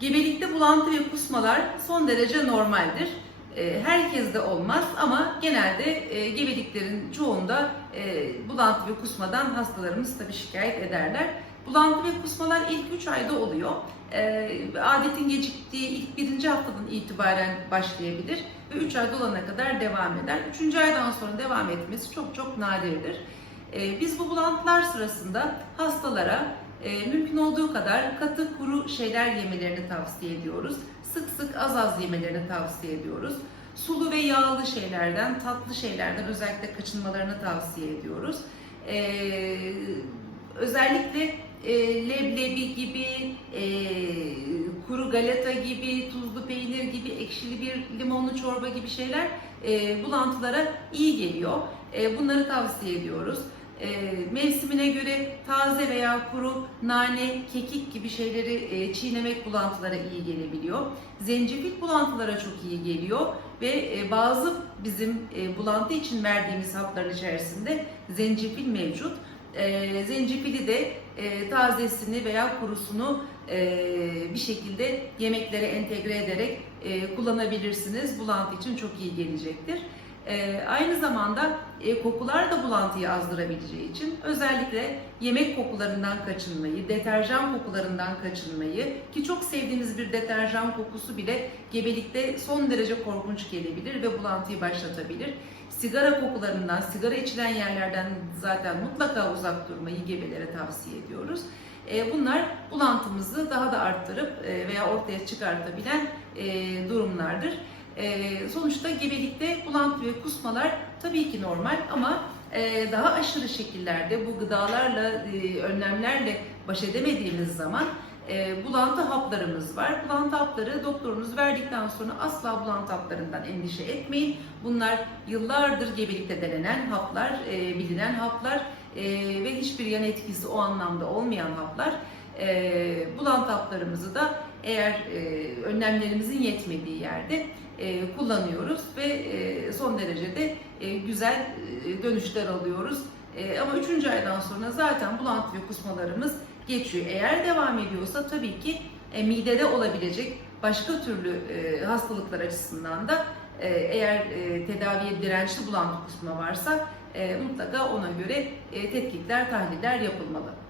Gebelikte bulantı ve kusmalar son derece normaldir. E, Herkeste olmaz ama genelde e, gebeliklerin çoğunda e, bulantı ve kusmadan hastalarımız tabii şikayet ederler. Bulantı ve kusmalar ilk 3 ayda oluyor. E, Adetin geciktiği ilk birinci haftadan itibaren başlayabilir ve 3 ay dolana kadar devam eder. 3. aydan sonra devam etmesi çok çok nadirdir. E, Biz bu bulantılar sırasında hastalara e, mümkün olduğu kadar katı kuru şeyler yemelerini tavsiye ediyoruz. Sık sık az az yemelerini tavsiye ediyoruz. Sulu ve yağlı şeylerden, tatlı şeylerden özellikle kaçınmalarını tavsiye ediyoruz. E, özellikle e, leblebi gibi, e, kuru galeta gibi, tuzlu peynir gibi, ekşili bir limonlu çorba gibi şeyler e, bulantılara iyi geliyor. E, bunları tavsiye ediyoruz. E, mevsimine göre taze veya kuru nane, kekik gibi şeyleri e, çiğnemek bulantılara iyi gelebiliyor. Zencefil bulantılara çok iyi geliyor ve e, bazı bizim e, bulantı için verdiğimiz hapların içerisinde zencefil mevcut. E, zencefili de e, tazesini veya kurusunu e, bir şekilde yemeklere entegre ederek e, kullanabilirsiniz. Bulantı için çok iyi gelecektir. E, aynı zamanda e, kokular da bulantıyı azdırabileceği için özellikle yemek kokularından kaçınmayı, deterjan kokularından kaçınmayı ki çok sevdiğiniz bir deterjan kokusu bile gebelikte son derece korkunç gelebilir ve bulantıyı başlatabilir. Sigara kokularından, sigara içilen yerlerden zaten mutlaka uzak durmayı gebelere tavsiye ediyoruz. E, Bunlar bulantımızı daha da arttırıp e, veya ortaya çıkartabilen durumlardır. E, Sonuçta gebelikte bulantı ve kusmalar tabii ki normal ama e, daha aşırı şekillerde bu gıdalarla, e, önlemlerle baş edemediğimiz zaman e, bulantı haplarımız var. Bulantı hapları doktorunuz verdikten sonra asla bulantı haplarından endişe etmeyin. Bunlar yıllardır gebelikte denenen haplar, e, bilinen haplar e, ve hiçbir yan etkisi o anlamda olmayan haplar. E, bulantı haplarımızı da eğer e, önlemlerimizin yetmediği yerde e, kullanıyoruz ve e, son derecede e, güzel e, dönüşler alıyoruz. E, ama 3. aydan sonra zaten bulantı ve kusmalarımız geçiyor. Eğer devam ediyorsa tabii ki e, midede olabilecek başka türlü e, hastalıklar açısından da e, eğer e, tedaviye dirençli bulantı kusma varsa e, mutlaka ona göre e, tetkikler, tahliller yapılmalı.